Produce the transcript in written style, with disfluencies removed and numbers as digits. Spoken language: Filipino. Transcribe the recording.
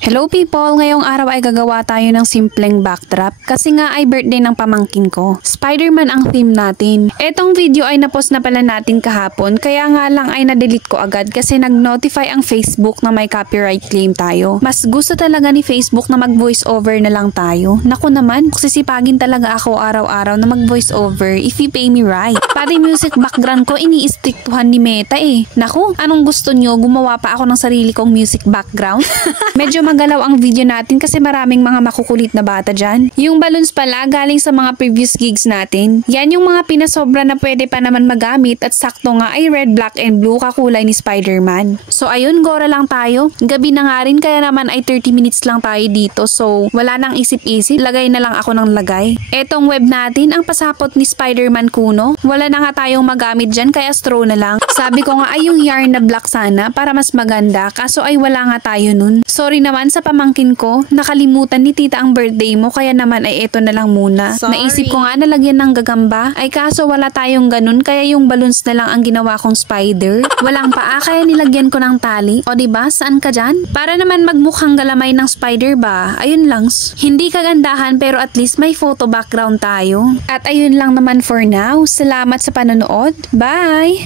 Hello people! Ngayong araw ay gagawa tayo ng simpleng backdrop kasi nga ay birthday ng pamangkin ko. Spider-Man ang theme natin. Etong video ay napost na pala natin kahapon kaya nga lang ay na-delete ko agad kasi nag-notify ang Facebook na may copyright claim tayo. Mas gusto talaga ni Facebook na mag-voice over na lang tayo. Naku naman, sisipagin talaga ako araw-araw na mag-voice over if you pay me right. Pati music background ko ini-strictuhan ni Meta eh. Naku, anong gusto nyo? Gumawa pa ako ng sarili kong music background? Medyo magalaw ang video natin kasi maraming mga makukulit na bata dyan. Yung balloons pala galing sa mga previous gigs natin. Yan yung mga pinasobra na pwede pa naman magamit at sakto nga ay red, black, and blue kakulay ni Spider-Man. So ayun, gora lang tayo. Gabi na nga rin kaya naman ay 30 minutes lang tayo dito so wala nang isip-isip. Lagay na lang ako ng lagay. Etong web natin ang pasapot ni Spider-Man Kuno. Wala na nga tayong magamit dyan kaya straw na lang. Sabi ko nga ay yung yarn na black sana para mas maganda kaso ay wala nga tayo nun. Sorry naman sa pamangkin ko, nakalimutan ni tita ang birthday mo kaya naman ay eto na lang muna. Sorry. Naisip ko nga na lagyan ng gagamba ay kaso wala tayong ganun kaya yung balloons na lang ang ginawa kong spider. Walang paa kaya nilagyan ko ng tali. O diba, saan ka dyan? Para naman magmukhang galamay ng spider ba? Ayun lang. Hindi kagandahan pero at least may photo background tayo. At ayun lang naman for now. Salamat sa panonood. Bye!